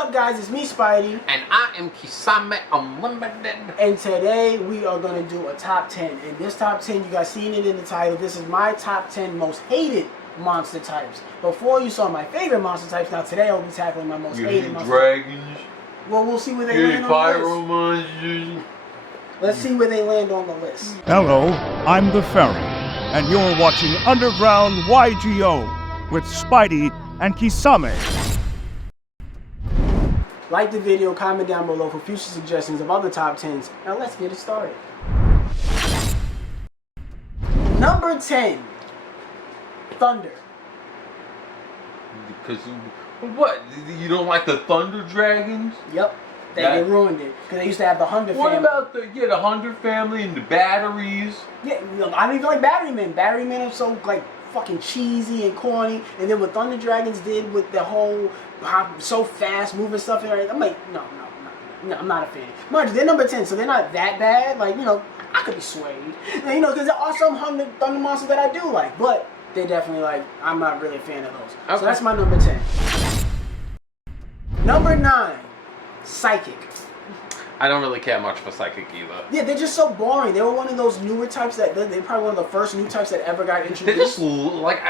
up, guys? It's me, Spidey. And I am Kisame Unlimited. And today we are going to do a top 10. And this top 10, you guys seen it in the title. This is my top 10 most hated monster types. Before you saw my favorite monster types, now today I'll be tackling my most hated monster dragons. Well, we'll see where they land on the Pyro list. monsters. Let's see where they land on the list. Hello, I'm the Fairy, and you're watching Underground YGO with Spidey and Kisame. Like the video, comment down below for future suggestions of other top 10s. Now let's get it started. Number 10. Thunder. Because what? You don't like the Thunder Dragons? Yep. They ruined it. Because they used to have the Hunter family. What about the Hunter family and the batteries? Yeah, I don't even like Battery Men. Battery Men are so like fucking cheesy and corny. And then what Thunder Dragons did with the whole so fast moving stuff and everything, I'm like, no, I'm not a fan. Mind you, they're number 10, so they're not that bad. Like, you know, I could be swayed. You know, because there are some Thunder monsters that I do like, but they're definitely like, I'm not really a fan of those. Okay. So that's my number 10. Number 9, Psychic. I don't really care much for Psychic either. Yeah, they're just so boring. They were one of those newer types that they're probably one of the first new types that ever got introduced. They just like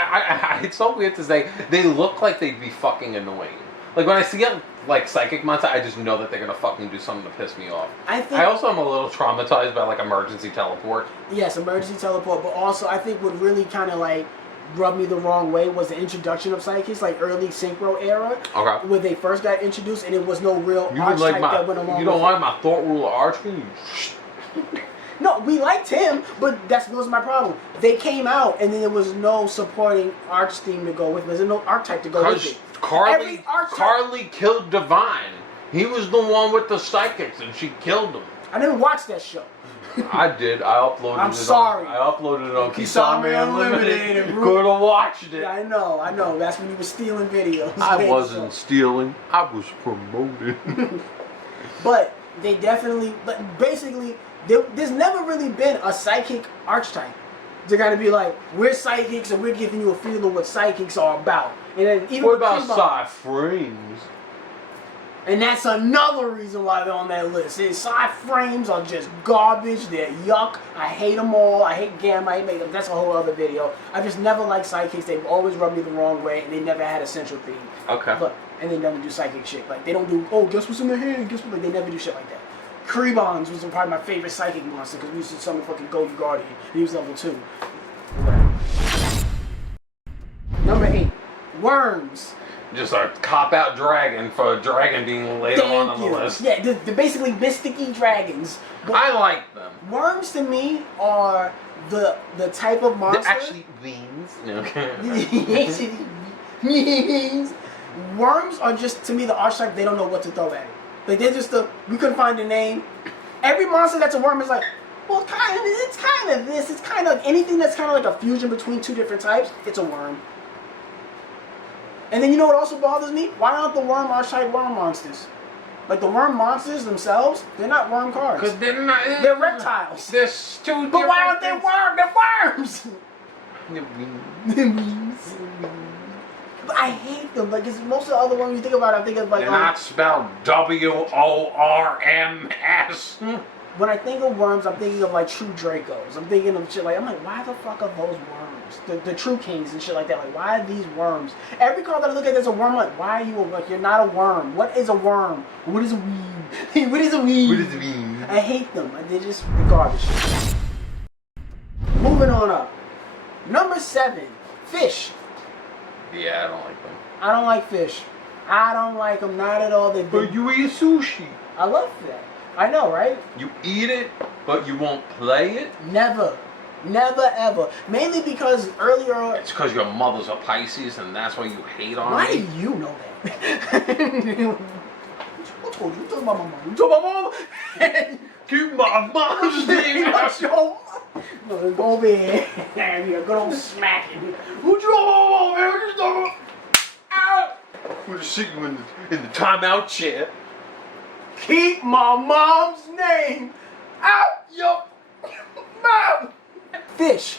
it's so weird to say. They look like they'd be fucking annoying. Like when I see a Psychic monster, I just know that they're gonna fucking do something to piss me off. I also am a little traumatized by like emergency teleport. Yes, emergency teleport, but also I think what really kind of like rubbed me the wrong way was the introduction of Psychics, like early Synchro era, okay, when they first got introduced, and it was no real archetype that went along. You don't like my Thought Ruler Archfiend? No, we liked him, but that was my problem. They came out, and then there was no supporting arch theme to go with. There's no archetype to go with it. Carly killed Divine. He was the one with the psychics, and she killed him. I never watched that show. I did. I uploaded it. I'm sorry. I uploaded it on Kisame Unlimited. You could have watched it. Yeah, I know. That's when you were stealing videos. I wasn't stealing. I was promoting. But they definitely, basically, there's never really been a psychic archetype. They're gonna be like, we're psychics and we're giving you a feel of what psychics are about. And then even what about Psy-Frames? And that's another reason why they're on that list. Psy-Frames are just garbage. They're yuck. I hate them all. I hate Gamma. I hate them. That's a whole other video. I just never liked psychics. They've always rubbed me the wrong way, and they never had a central theme. Okay. Look, and they never do psychic shit. Like, they don't do, oh, guess what's in their hand? Guess what? Like, they never do shit like that. Krebons was probably my favorite psychic monster because we used to summon fucking Gold Guardian. He was level 2. Number 8, Worms. Just a cop-out dragon for a dragon being later on the list. Yeah, they're basically mysticky dragons. But I like them. Worms to me are the type of monster. They're actually wings. No. Worms are just, to me, the archetype they don't know what to throw at it. Like, they're just we couldn't find a name. Every monster that's a worm is like, well, it's kind of this. It's kind of anything that's kind of like a fusion between two different types. It's a worm. And then you know what also bothers me? Why aren't the worm archetype worm monsters? Like the worm monsters themselves, they're not worm cards. Because they're not. They're reptiles. They're two different. But why aren't they worms? They're worms. They're wings. But I hate them. Like, most of the other ones you think about, I think of like. They're not spelled WORMS. When I think of worms, I'm thinking of like true Dracos. I'm thinking of shit like, I'm like, why the fuck are those worms? The true kings and shit like that. Like, why are these worms? Every card that I look at, there's a worm. Like, why are you like? You're not a worm. What is a worm? What is a weed? What is a weed? What does it mean? I hate them. They're just the garbage. Moving on up. Number 7, Fish. Yeah, I don't like them. I don't like fish. I don't like them, not at all. But you eat sushi. I love that. I know, right? You eat it, but you won't play it? Never. Never, ever. Mainly because earlier... It's because your mother's a Pisces, and that's why you hate on Why me? do you know that? Who told you? You talking about my mom. You talking about my mom? Keep my mom's name out. No, go over here. Have you a good old smacking. Who you talking about, man? What you talking about? Ow! We'll just sit you in the timeout chair. Keep my mom's name out your mouth. Fish.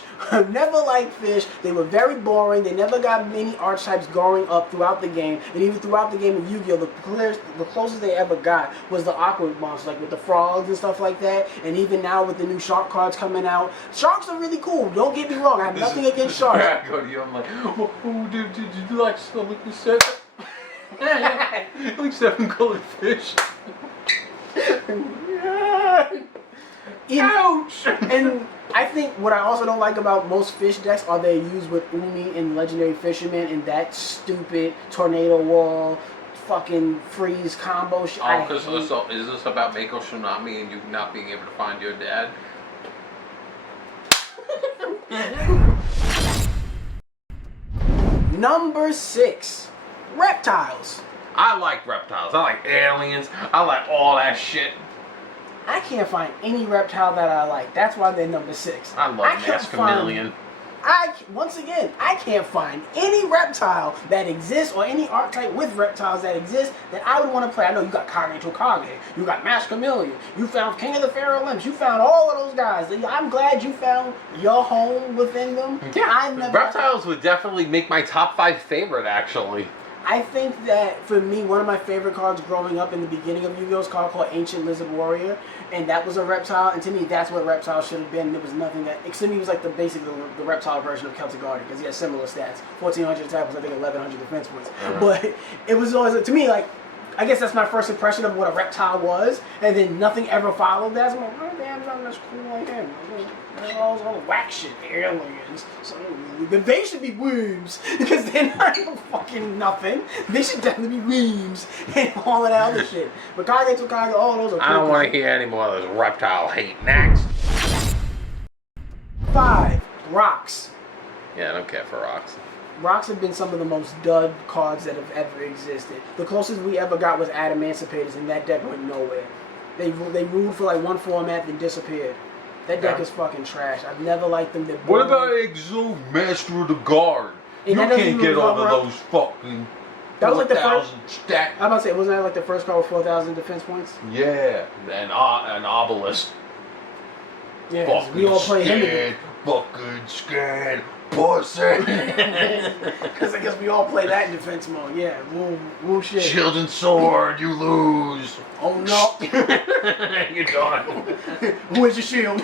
Never liked fish. They were very boring. They never got many archetypes growing up throughout the game. And even throughout the game of Yu-Gi-Oh, the closest they ever got was the aqua monsters, like with the frogs and stuff like that. And even now with the new shark cards coming out, sharks are really cool. Don't get me wrong. I have nothing against sharks. I go to you, I'm like, oh, did you like liquid seven? Like 7-colored fish. Ouch! And I think what I also don't like about most fish decks are they used with Umi and Legendary Fisherman and that stupid Tornado Wall, fucking freeze combo shit. So is this about Mako Tsunami and you not being able to find your dad? Number 6, Reptiles. I like reptiles. I like aliens. I like all that shit. I can't find any reptile that I like. That's why they're number 6. I love Mascamillion. Once again, I can't find any reptile that exists or any archetype with reptiles that exist that I would want to play. I know you got Kage Tokage, you got Mascamillion, you found King of the Pharaoh Limbs, you found all of those guys. I'm glad you found your home within them. Yeah, reptiles would definitely make my top 5 favorite, actually. I think that, for me, one of my favorite cards growing up in the beginning of Yu-Gi-Oh! is a card called Ancient Lizard Warrior, and that was a reptile, and to me, that's what reptile should have been. There was nothing that, to me, it was like basically the reptile version of Celtic Guardian, because he has similar stats. 1,400 attack was, I think, 1,100 defense points. But it was always, to me, like, I guess that's my first impression of what a reptile was, and then nothing ever followed that. So I'm like, oh, damn, something that's cool like him. All the whack shit, aliens. So they should be worms because they're not fucking nothing. They should definitely be worms and all of that other shit. But Kage Tokage, all those are cool. I don't want to hear any more of this reptile hate. Next. 5, Rocks. Yeah, I don't care for rocks. Rocks have been some of the most dud cards that have ever existed. The closest we ever got was Adamantipator's, and that deck went nowhere. They ruled for like one format, then disappeared. That deck is fucking trash. I've never liked them. What about Exo Master of the Guard? And you can't get over those fucking. That was like the first stack. I'm about to say, wasn't that like the first card with 4,000 defense points? Yeah, an obelisk. Yeah, fucking we all play him. Fucking scared pussy. Because I guess we all play that in defense mode. Yeah, woo shit. Shield and sword, you lose. Oh no. You're done. Where's your shield?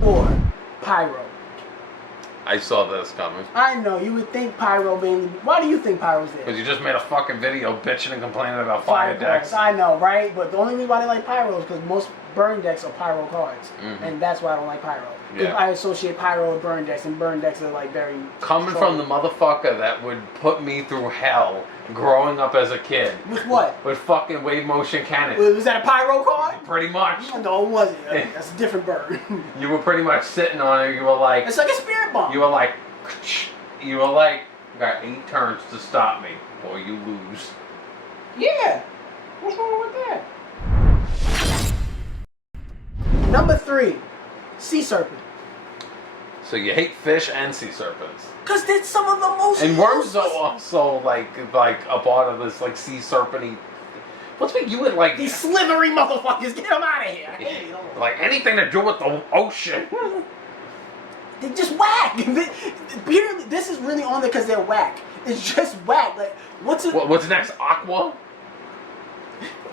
4, Pyro. I saw this coming. I know, you would think Pyro being... Why do you think Pyro's there? Because you just made a fucking video bitching and complaining about fire decks. I know, right? But the only reason why they like Pyro is because most burn decks are Pyro cards. And that's why I don't like Pyro. Because I associate Pyro with burn decks, and burn decks are like very... Coming from the motherfucker that would put me through hell growing up as a kid. With what? With fucking wave motion cannon. Was that a Pyro card? Pretty much. No, it wasn't. That's a different burn. You were pretty much sitting on it. You were like... It's like a spirit bomb. You were like, got 8 turns to stop me, or you lose. Yeah. What's wrong with that? Number 3, Sea Serpent. So you hate fish and sea serpents. Because they're some of the most... And worms are also like a part of this like sea serpent-y. What's with you and like... These slithery motherfuckers, get them out of here. I hate them. Like anything to do with the ocean. They just whack. This is really on there because they're whack. It's just whack. Like, what's next? Aqua?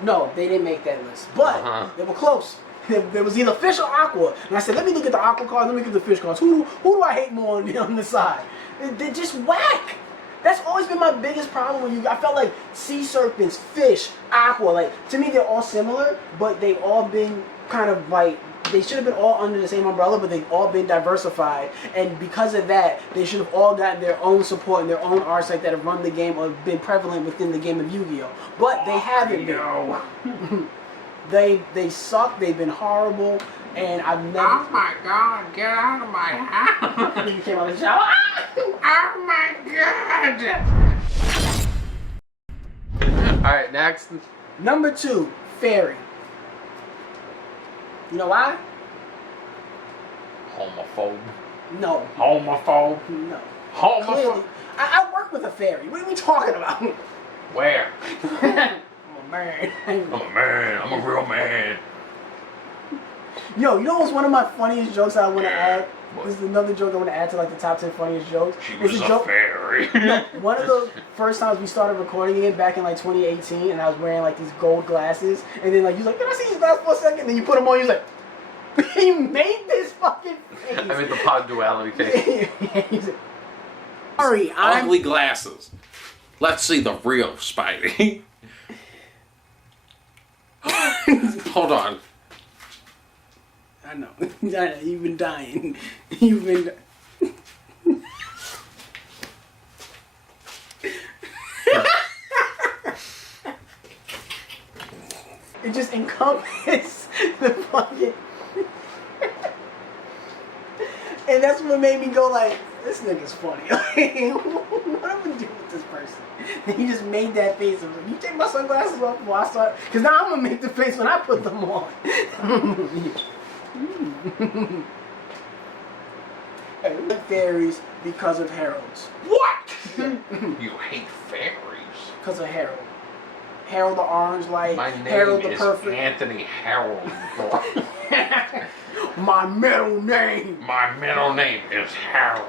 No, they didn't make that list. But they were close. There was either fish or aqua. And I said, let me look at the aqua cards, let me look at the fish cards. Who do I hate more on the side? They're just whack. That's always been my biggest problem with you. I felt like sea serpents, fish, aqua, like, to me they're all similar, but they've all been kind of like, they should have been all under the same umbrella, but they've all been diversified. And because of that, they should have all gotten their own support and their own archetype that have run the game or been prevalent within the game of Yu-Gi-Oh! But they haven't been. They suck, they've been horrible, and I've never... Oh my god, get out of my house! You came out of the shower. Oh my god! Alright, next. Number 2, Fairy. You know why? Homophobe. No. Homophobe. No. Homophobe. Clearly. I work with a fairy. What are we talking about? Where? I'm a man. I'm a man. I'm a real man. Yo, you know what's one of my funniest jokes I want to add? What? This is another joke I want to add to like the top 10 funniest jokes. She It's was a joke. fairy. No, one of the first times we started recording it back in like 2018, and I was wearing like these gold glasses, and then like you was like, can I see these glasses for a second? And then you put them on, you was like, he made this fucking face. I mean the pod duality face. He's like, sorry, I'm Ugly glasses. Let's see the real Spidey. Hold on. I know. You've been dying. You've been. It just encompasses the fucking. And that's what made me go like, this nigga's funny. Like, what am I gonna do with this person? And he just made that face. I was like, you take my sunglasses off before I start? Because now I'm gonna make the face when I put them on. I like fairies because of heralds. What? You hate fairies? Because of Harold. Harold the Orange Light. My name Harold the is Perfect. Anthony Harold. My middle name. My middle name is Harold.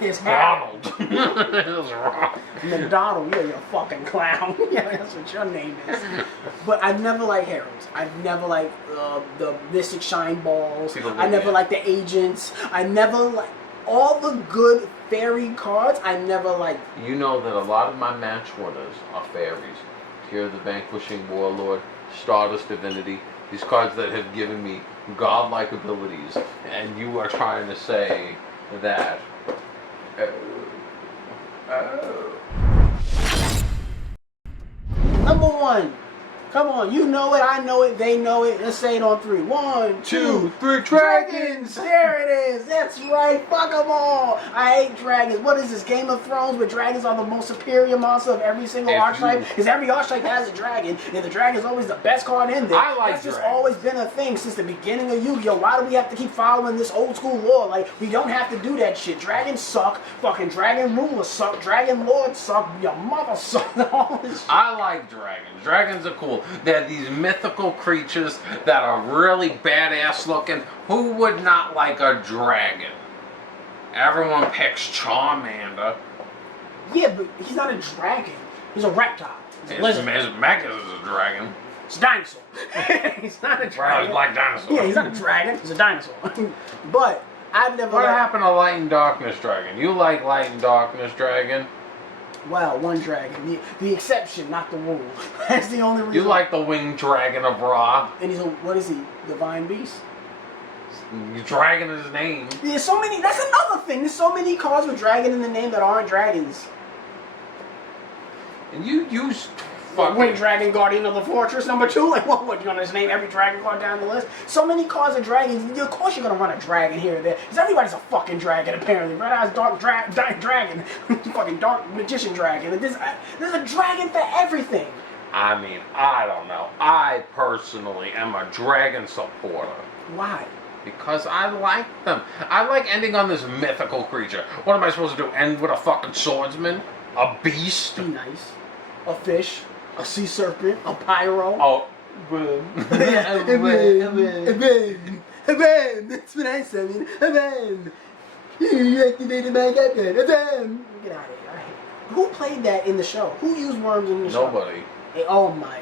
It's Harold. Ronald. It's Ronald. McDonald, you're a fucking clown. Yeah, that's what your name is. But I never liked Heralds. I never liked the Mystic Shine Balls. I never liked the Agents. I never liked all the good fairy cards. I never liked. You know that a lot of my match winners are fairies. Here, the Vanquishing Warlord, Stardust Divinity, these cards that have given me godlike abilities, and you are trying to say that. Number one. Come on, you know it, I know it, they know it. Let's say it on three. 1, 2, 3, dragons! There it is. That's right. Fuck them all. I hate dragons. What is this, Game of Thrones, where dragons are the most superior monster of every single archetype? Because every archetype has a dragon, and the dragon is always the best card in there. I like That's just dragons. always been a thing since the beginning of Yu-Gi-Oh! Why do we have to keep following this old school lore? Like, we don't have to do that shit. Dragons suck. Fucking dragon rulers suck. Dragon lords suck. Your mother sucks. All this shit. I like dragons. Dragons are cool. They're these mythical creatures that are really badass looking. Who would not like a dragon? Everyone picks Charmander. Yeah, but he's not a dragon. He's a reptile. He's a lizard. His mech is a dragon. He's a dinosaur. He's not a Well, dragon. he's Black Dinosaur. Yeah, he's not a dragon. He's a dinosaur. But I've never. What happened to Light and Darkness Dragon? You like Light and Darkness Dragon? Well, one dragon. The exception, not the rule. That's the only reason. You like the Winged Dragon of Ra? And he's a, what is he? Divine beast. Dragon is his name. There's so many. That's another thing. There's so many cards with dragon in the name that aren't dragons. And you use Wind fucking... Dragon, Guardian of the Fortress, number 2. Like, what? You gonna just name every dragon card down the list? So many cards of dragons. Of course, you're gonna run a dragon here or there. Because everybody's a fucking dragon, apparently. Red Eyes Dark Dragon, fucking Dark Magician Dragon. There's a dragon for everything. I mean, I don't know. I personally am a dragon supporter. Why? Because I like them. I like ending on this mythical creature. What am I supposed to do? End with a fucking swordsman? A beast? Be nice. A fish. A sea serpent. A pyro. Oh. That's what I said. You activated my captain. Get out of here. I hate it. Who played that in the show? Who used worms in the show? Nobody. Oh my.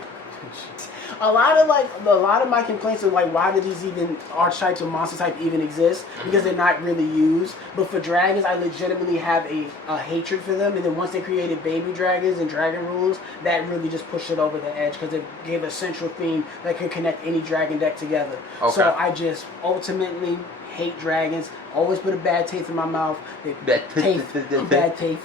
A lot of my complaints are like, why do these even archetypes or monster type even exist? Because they're not really used. But for dragons, I legitimately have a hatred for them. And then once they created baby dragons and dragon rules, that really just pushed it over the edge because it gave a central theme that could connect any dragon deck together. Okay. So I just ultimately hate dragons. Always put a bad taste in my mouth. Bad taste.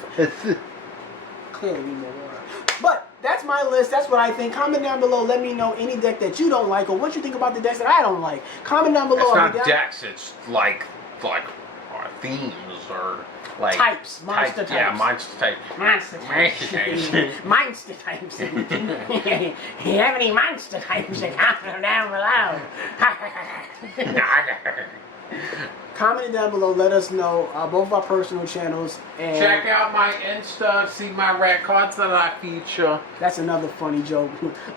Clearly need more water. But that's my list. That's what I think. Comment down below. Let me know any deck that you don't like or what you think about the decks that I don't like. Comment down below. It's not decks, it's like themes or like types. Monster types. Yeah, monster type. Monster types. Monster types. You have any monster types? Comment down below. Comment it down below. Let us know both of our personal channels. And check out my Insta. See my red cards that I feature. That's another funny joke.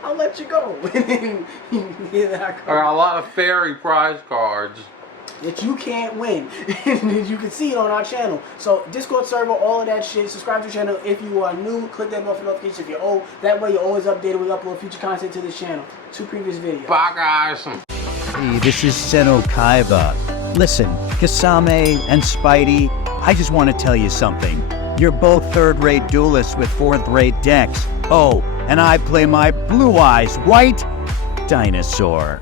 I'll let you go. I got a lot of fairy prize cards that you can't win. You can see it on our channel. So Discord server, all of that shit. Subscribe to the channel if you are new. Click that bell for notifications if you're old. That way you're always updated. We upload future content to this channel. 2 previous videos. Bye guys. Hey, this is Seno Kaiba. Listen, Kisame and Spidey, I just want to tell you something. You're both third-rate duelists with fourth-rate decks. Oh, and I play my Blue Eyes White Dinosaur.